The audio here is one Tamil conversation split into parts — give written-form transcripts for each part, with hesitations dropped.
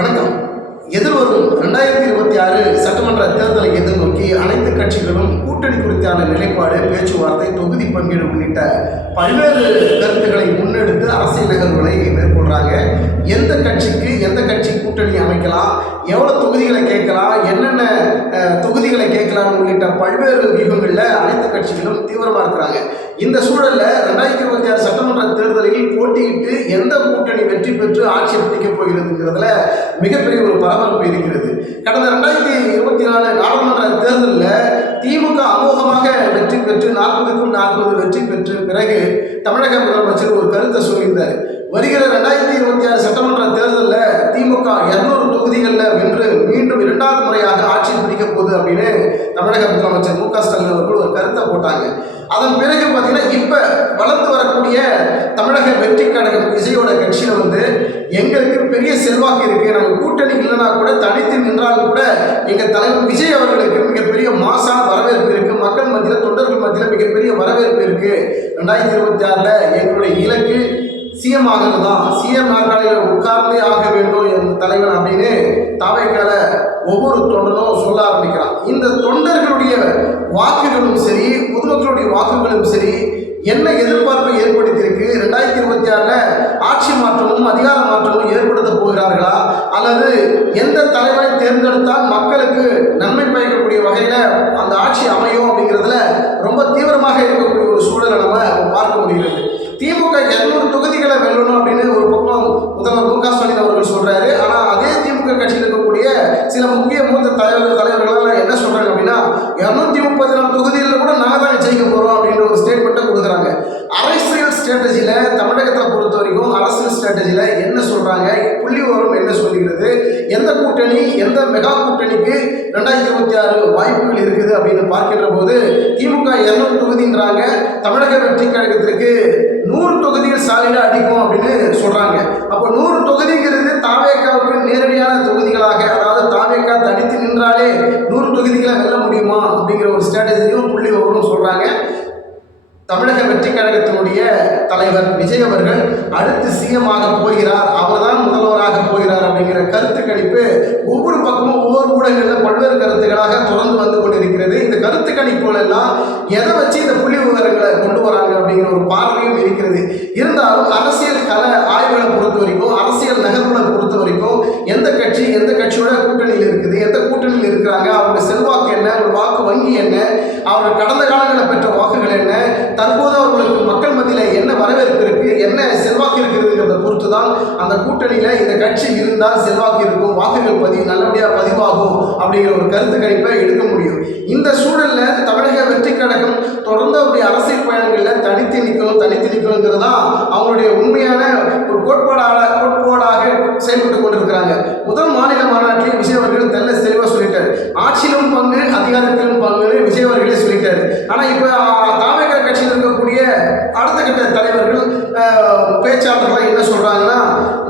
வணக்கம். எதிர்வரும் 2026 சட்டமன்ற தேர்தலை எதிர்நோக்கி அனைத்து கட்சிகளும் கூட்டணி குறித்தான நிலைப்பாடு, பேச்சுவார்த்தை, தொகுதி பங்கீடு உள்ளிட்ட பல்வேறு கருத்துக்களை முன்னெடுத்து அரசியல் நகர்வுகளை மேற்கொள்றாங்க. எந்த கட்சிக்கு எந்த கட்சி கூட்டணி அமைக்கலாம், எவ்வளோ தொகுதிகளை கேட்கலாம், என்னென்ன தொகுதிகளை கேட்கலாம் உள்ளிட்ட பல்வேறு வியூகங்களில் அனைத்து கட்சிகளும் தீவிரமாக இருக்கிறாங்க. இந்த சூழலில் 2026 சட்டமன்ற தேர்தலில் போட்டியிட்டு எந்த கூட்டணி வெற்றி பெற்று ஆட்சி பிடிக்கப் போகிறதுங்கிறதுல மிகப்பெரிய ஒரு பரபரப்பு இருக்கிறது. கடந்த 2024 நாடாளுமன்ற தேர்தலில் திமுக அமோகமாக வெற்றி பெற்று 40க்கும் 40 வெற்றி பெற்று பிறகு தமிழக முதலமைச்சர் ஒரு கருத்தை சொல்லியிருந்தார். வருகிற 2026 சட்டமன்ற தேர்தலில் திமுக 200 தொகுதிகளில் வென்று மீண்டும் 2வது முறையாக ஆட்சி பிடிக்க போகுது அப்படின்னு தமிழக முதலமைச்சர் மு.க. ஸ்டாலின் அவர்கள் ஒரு கருத்தை போட்டாங்க. அதன் பிறகு பார்த்தீங்கன்னா இப்போ வளர்ந்து வரக்கூடிய தமிழக வெற்றி கழகம் விஜயோட கட்சியில் எங்களுக்கு பெரிய செல்வாக்கு இருக்குது, நம்ம கூட்டணி இல்லைனா கூட தனித்து நின்றால் கூட எங்கள் தலைவர் விஜய் அவர்களுக்கு மிகப்பெரிய மாசான வரவேற்பு இருக்குது, மக்கள் மத்தியில் தொண்டர்கள் மத்தியில் மிகப்பெரிய வரவேற்பு இருக்குது. 2026 எங்களுடைய இலக்கு சிஎம் ஆகிறது தான், சிஎம் நாற்காலியில் உட்கார்ந்தே ஆக வேண்டும் என் தலைவன் அப்படின்னு தாவைக்கால ஒவ்வொரு தொண்டனும் சொல்ல ஆரம்பிக்கிறான். இந்த தொண்டர்களுடைய வாக்குகளும் சரி, பொதுமக்களுடைய வாக்குகளும் சரி என்ன எதிர்பார்ப்பை ஏற்படுத்தியிருக்கு? 2026 ஆட்சி மாற்றமும் அதிகார மாற்றமும் ஏற்படுத்த போகிறார்களா, அல்லது எந்த தலைவரை தேர்ந்தெடுத்தால் மக்களுக்கு நன்மை பயக்கக்கூடிய வகையில் அந்த ஆட்சி அமையும் அப்படிங்கிறதுல ரொம்ப தீவிரமாக இருக்கக்கூடிய ஒரு சூழலை நம்ம பார்க்க முடிகிறது. திமுக 200 தொகுதிகளை வெல்லணும் அப்படின்னு ஒரு பக்கம் முதல்வர் மு.க. ஸ்டாலின் அவர்கள் சொல்றாரு. ஆனால் அதே திமுக கட்சியில் இருக்கக்கூடிய சில முக்கிய மூத்த தலைவர்களெல்லாம் என்ன சொல்றாங்க அப்படின்னா, 234 தொகுதிகளில் கூட நாங்கள் தான் ஜெயிக்க போகிறோம் அப்படின்ற ஒரு ஸ்டேட்மெண்ட்டை கொடுக்குறாங்க. அரசியல் ஸ்ட்ராட்டஜியில் தமிழகத்தை பொறுத்த வரைக்கும் அரசியல் ஸ்ட்ராட்டஜியில் என்ன சொல்கிறாங்க, புள்ளி விவரம் என்ன சொல்கிறது, எந்த கூட்டணி எந்த மெகா கூட்டணிக்கு 2026 வாய்ப்புகள் இருக்குது அப்படின்னு பார்க்கின்ற போது திமுக 200 தொகுதின்றாங்க, தமிழக வெற்றி கழகத்திற்கு 100 தொகுதிகள் சாலிடாக அடிக்கும் அப்படின்னு சொல்கிறாங்க. அப்போ 100 தொகுதிங்கிறது தாவேக்காவுக்கு நேரடியான தொகுதிகளாக, அதாவது தாவேக்கா தனித்து நின்றாலே 100 தொகுதிகளை வெல்ல முடியுமா அப்படிங்கிற ஒரு ஸ்ட்ராட்டஜியும் புள்ளி விவரம் சொல்கிறாங்க. தமிழக வெற்றி கழகத்தினுடைய தலைவர் விஜய் அவர்கள் அடுத்து சிஎம் ஆக போகிறார், அவர் தான் முதல்வராக போகிறார் அப்படிங்கிற கருத்து கணிப்பு ஒவ்வொரு பக்கமும் ஒவ்வொரு ஊடகங்களில் பல்வேறு கருத்துக்களாக தொடர்ந்து வந்து கொண்டிருக்கிறது. இந்த கருத்து கணிப்புகள் எல்லாம் எதை வச்சு இந்த புள்ளி விவரங்களை கொண்டு வராங்க அப்படிங்கிற ஒரு பார்வையும் இருக்கிறது. இருந்தாலும் அரசியல் கள ஆய்வுகளை பொறுத்த வரைக்கும், அரசியல் நகர்வுகளை பொறுத்த வரைக்கும் எந்த கட்சி எந்த கட்சியோட கூட்டணியில் இருக்குது, எந்த கூட்டணியில் இருக்கிறாங்க, அவருடைய செல்வாக்கு என்ன, ஒரு வாக்கு வங்கி என்ன, அவர்கள் கடந்த காலங்களில் பெற்ற வாக்குகள் என்ன, தற்போது அவர்களுக்கு மக்கள் மத்தியில் என்ன வரவேற்பு இருக்குது, என்ன செல்வாக்கு இருக்குதுங்கிறத பொறுத்து தான் அந்த கூட்டணியில் இந்த கட்சி இருந்தால் செல்வாக்கு இருக்கும், வாக்குகள் நல்லபடியாக பதிவாகும் அப்படிங்கிற ஒரு கருத்து கணிப்பை எடுக்க முடியும். இந்த சூழலில் தமிழக வெற்றி கழகம் தொடர்ந்து அவருடைய அரசியல் பயணங்களில் தனித்து நிற்கணுங்கிறது தான் அவங்களுடைய உண்மையான ஒரு கோட்பாடாக செயல்பட்டு கொண்டிருக்கிறாங்க. முதல் மாநில மாநாட்டில் விஜய் அவர்கள் தெளிவாக சொல்லிட்டார், ஆட்சியிலும் பங்கு அதிகாரத்திலும் பங்குன்னு விஜய் அவர்களே சொல்லிட்டாரு. ஆனால் இப்போ தாவேகா கட்சியில் இருக்கக்கூடிய அடுத்த கட்ட தலைவர்கள் பேச்சாளர்கள் என்ன சொல்கிறாங்கன்னா,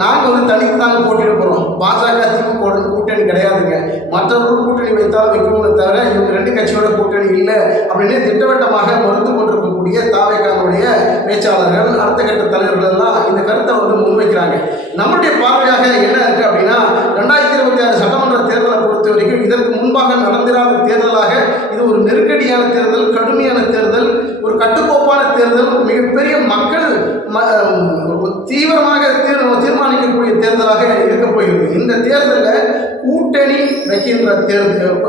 நாங்கள் தனித்து தாங்க போட்டியிட போகிறோம், பாஜக திமுக கூட்டணி கிடையாதுங்க, மற்றவர்கள் கூட்டணி வைத்தாலும் வைக்கணும்னு தவிர இவங்க 2 கட்சியோட கூட்டணி இல்லை அப்படின்னு திட்டவட்டமாக மறுத்து கொண்டிருக்கக்கூடிய தாவேகாவுடைய பேச்சாளர்கள் அடுத்த கட்ட தலைவர்கள் எல்லாம் இந்த கருத்தை முன்வைக்கிறாங்க. நம்முடைய பார்வையாக என்ன இருக்குது அப்படின்னா, 2026 சட்டமன்ற தேர்தலை பொறுத்த வரைக்கும் இதற்கு முன்பாக நடந்திராத தேர்தலாக இது ஒரு நெருக்கடியான தேர்தல், கடுமையான தேர்தல், ஒரு கட்டுக்கோப்பான தேர்தல், மிகப்பெரிய மக்கள் தீவிரமாக தீர்மானிக்கக்கூடிய தேர்தலாக இருக்க போகிறது. இந்த தேர்தலில் கூட்டணி வைக்கின்ற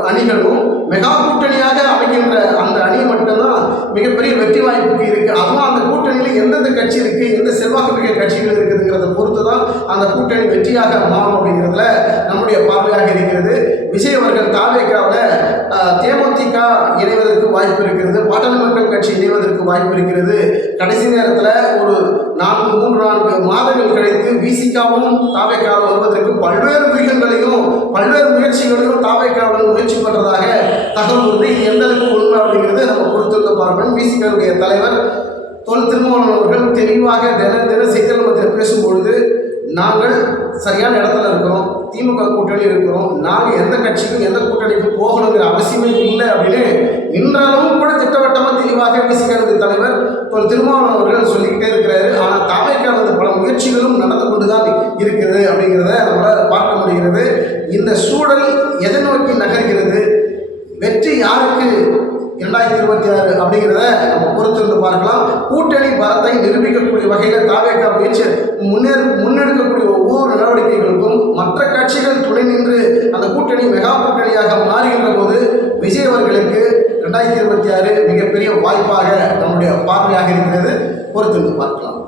அணிகளும் மெகா கூட்டணியாக அமைக்கின்ற அந்த அணி மட்டும்தான் மிகப்பெரிய வெற்றி வாய்ப்புக்கு இருக்குது. அதுவும் அந்த கூட்டணியில் எந்தெந்த கட்சி இருக்குது, எந்த செல்வாக்கு மிக்க கட்சிகள் இருக்குதுங்கிறத பொறுத்து தான் அந்த கூட்டணி வெற்றியாக மாறும் அப்படிங்கிறதுல நம்முடைய பார்வையாக இருக்கிறது. விஜய் அவர்கள் தாவேக்காவில் தேமுதிக இணைவதற்கு வாய்ப்பு இருக்கிறது, பாட்டாளி மக்கள் கட்சி இணைவதற்கு வாய்ப்பு இருக்கிறது. கடைசி நேரத்தில் ஒரு 3-4 மாதங்கள் கழித்து விசிகாவும் தாவேக்காவில் வருவதற்கு பல்வேறு வியூகங்களையும் பல்வேறு முயற்சிகளையும் தாவேக்காவுடன் முயற்சி பண்ணுறதாக தகவல் வருது. எந்த அளவுக்கு உண்மை அப்படிங்கிறது நம்ம பொறுத்து பார்க்கணும். விசிகாவுடைய தலைவர் தொல் திருமாவளவன் அவர்கள் தெளிவாக தின செய்திகள் மத்தியில் பேசும்பொழுது, நாங்கள் சரியான இடத்துல இருக்கிறோம், திமுக கூட்டணி இருக்கிறோம், நாங்கள் எந்த கட்சிக்கும் எந்த கூட்டணிக்கும் போகணுங்கிற அவசியமே இல்லை அப்படின்னு இன்றளவும் கூட திட்டவட்டமாக தெளிவாக விசிகாவுடைய தலைவர் தொல் திருமாவளவன் அவர்கள் சொல்லிக்கிட்டே இருக்கிறாரு. ஆனால் தாவேக்கான பல முயற்சிகளும் நடந்து கொண்டு தான் இருக்கிறது அப்படிங்கிறத நம்மளால் பார்க்க முடியும். காணப்படுகிறது. இந்த சூழல் எதை நோக்கி நகர்கிறது, வெற்றி யாருக்கு 2026 அப்படிங்கிறத நம்ம பொறுத்திருந்து பார்க்கலாம். கூட்டணி பலத்தை நிரூபிக்கக்கூடிய வகையில் தாவேகா முயற்சி முன்னெடுக்கக்கூடிய ஒவ்வொரு நடவடிக்கைகளுக்கும் மற்ற கட்சிகள் துணை நின்று அந்த கூட்டணி மெகா கூட்டணியாக மாறுகின்ற போது விஜய் அவர்களுக்கு 2026 மிகப்பெரிய வாய்ப்பாக நம்முடைய பார்வையாக இருக்கிறது. பொறுத்திருந்து பார்க்கலாம்.